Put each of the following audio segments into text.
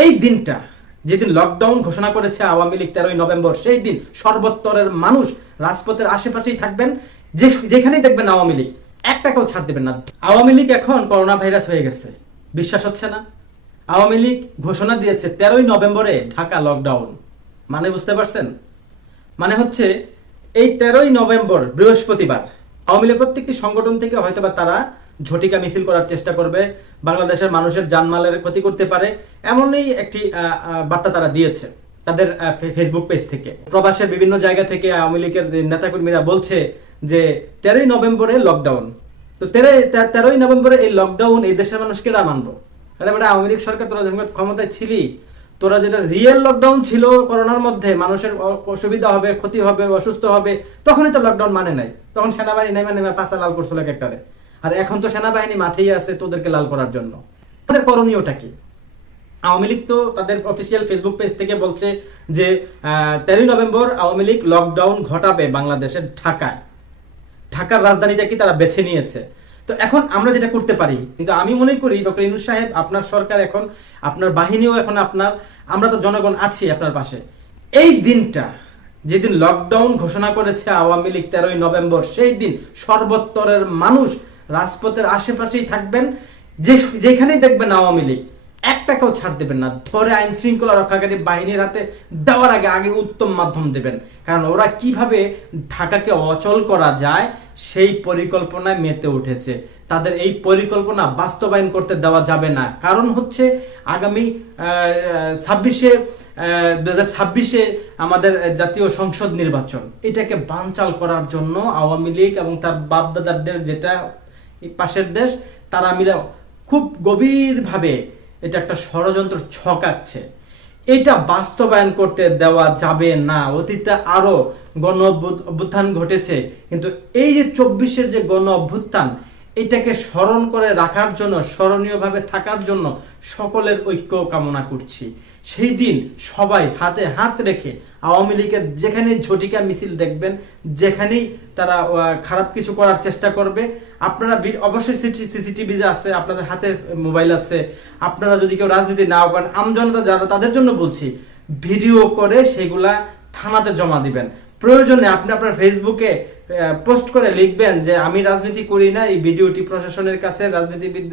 এই দিনটা, যেদিন লকডাউন ঘোষণা করেছে আওয়ামী লীগ তেরোই নভেম্বর, সেই দিন সর্বত্তরের মানুষ রাজপথের আশেপাশেই থাকবেন, যে যেখানেই দেখবেন আওয়ামী লীগ, একটা কেউ ছাড় দেবেন না। আওয়ামী লীগ এখন করোনা ভাইরাস হয়ে গেছে, বিশ্বাস হচ্ছে না? আওয়ামী লীগ ঘোষণা দিয়েছে তেরোই নভেম্বরে ঢাকা লকডাউন মানে বুঝতে পারছেন? মানে হচ্ছে এই তেরোই নভেম্বর বৃহস্পতিবার, আওয়ামী লীগ প্রত্যেকটি সংগঠন থেকে হয়তোবা তারা ঝটিকা মিছিল করার চেষ্টা করবে, বাংলাদেশের মানুষের জানমালের ক্ষতি করতে পারে, এমনই একটি বার্তা তারা দিয়েছে তাদের ফেসবুক পেজ থেকে। প্রবাসের বিভিন্ন জায়গা থেকে আওয়ামী লীগের নেতাকর্মীরা বলছে যে, তেরোই নভেম্বরে লকডাউন তো তেরোই তেরোই নভেম্বরে এই লকডাউন এই দেশের মানুষকে না মানবো? আরে বেটা আওয়ামী লীগ সরকার, তোরা যখন ক্ষমতায় ছিলি, তোরা যেটা রিয়েল লকডাউন ছিল করোনার মধ্যে, মানুষের অসুবিধা হবে, ক্ষতি হবে, অসুস্থ হবে, তখনই তো লকডাউন মানে নাই। তখন সেনাবাহিনী নেমে নেমে পাঁচা লাল করছিল এক একটারে। আর এখন তো সেনাবাহিনী মাঠেই আছে তোদেরকে লাল করার জন্য। তাদের করণীয়টা কি? আওয়ামী লীগ তো তাদের অফিসিয়াল ফেসবুক পেজ থেকে বলছে যে তেরোই নভেম্বর আওয়ামী লীগ লকডাউন ঘটাবে বাংলাদেশের ঢাকায়। ঢাকার রাজধানীটা কি তারা বেছে নিয়েছে? তো এখন আমরা যেটা করতে পারি, কিন্তু আমি মনে করি, ডক্টর ইনুস সাহেব, আপনার সরকার এখন, আপনার বাহিনীও এখন আপনার, আমরা তো জনগণ আছি আপনার পাশে। এই দিনটা, যেদিন লকডাউন ঘোষণা করেছে আওয়ামী লীগ তেরোই নভেম্বর, সেই দিন সর্বত্তরের মানুষ রাজপথের আশেপাশেই থাকবেন, যে যেখানেই দেখবেন আওয়ামী লীগ, একটা কেউ ছাড় দেবেন না। ধরে আইন শৃঙ্খলা রক্ষাকারী বাহিনীর হাতে দেওয়ার আগে আগে উত্তম মাধ্যম দেবেন। কারণ ওরা কীভাবে ঢাকাকে অচল করা যায়, সেই পরিকল্পনায় মেতে উঠেছে। তাদের এই পরিকল্পনা বাস্তবায়ন করতে দেওয়া যাবে না। কারণ হচ্ছে, আগামী ছাব্বিশে দু হাজার ছাব্বিশে আমাদের জাতীয় সংসদ নির্বাচন। এটাকে বানচাল করার জন্য আওয়ামী লীগ এবং তার বাপদাদাদের যেটা এই পাশের দেশ, তারা মিলে খুব গভীরভাবে এটা একটা ষড়যন্ত্র ছকাচ্ছে। এটা বাস্তবায়ন করতে দেওয়া যাবে না। অতীতে আরও গণ অভ্যুত- অভ্যুত্থান ঘটেছে। কিন্তু এই যে চব্বিশের যে গণ অভ্যুত্থান এটাকে স্মরণ করে রাখার জন্য, স্মরণীয়ভাবে থাকার জন্য সকলের ঐক্য কামনা করছি। সেই দিন সবাই হাতে হাত রেখে আওয়ামী লীগের যেখানে ঝটিকা মিছিল দেখবেন, যেখানেই তারা খারাপ কিছু করার চেষ্টা করবে, আপনারা অবশ্যই সিসিটিভি আছে, আপনাদের হাতে মোবাইল আছে, আপনারা যদি কেউ রাজনীতি নাও করেন, আমজনতা যারা, তাদের জন্য বলছি, ভিডিও করে সেগুলা থানাতে জমা দিবেন। প্রয়োজনে আপনি আপনার ফেসবুকে পোস্ট করে লিখবেন যে, আমি রাজনীতি করি না। এই ভিডিওটি প্রশাসনের কাছে, রাজনীতিবিদ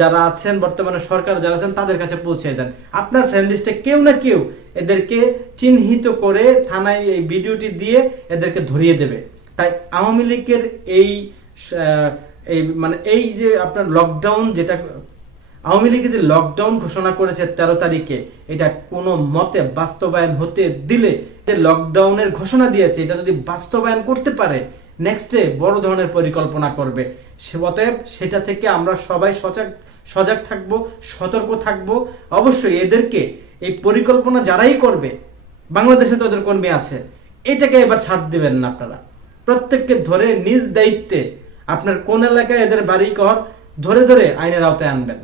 যারা আছেন, বর্তমানে সরকার যারা আছেন, তাদের কাছে পৌঁছে দেন। আপনার ফ্রেন্ড লিস্টে কেউ না কেউ এদেরকে চিহ্নিত করে থানায় এই ভিডিওটি দিয়ে এদেরকে ধরিয়ে দেবে। তাই আওয়ামী লীগের এই এই মানে এই যে আপনার লকডাউন যেটা আওয়ামী লীগ যে লকডাউন ঘোষণা করেছে তেরো তারিখে, এটা কোনো মতে বাস্তবায়ন হতে দিলে যে লকডাউনের ঘোষণা দিয়েছে, এটা যদি বাস্তবায়ন করতে পারে নেক্সটে বড় ধরনের পরিকল্পনা করবে। সে অতএব সেটা থেকে আমরা সবাই সজাগ সজাগ থাকব, সতর্ক থাকব। অবশ্যই এদেরকে এই পরিকল্পনা যারাই করবে, বাংলাদেশে তো ওদের কর্মী আছে, এটাকে এবার ছাড় দিবেন না আপনারা। প্রত্যেককে ধরে নিজ দায়িত্বে আপনার কোন এলাকায় এদের বাড়ি ঘর ধরে ধরে আইনের আওতায় আনবেন।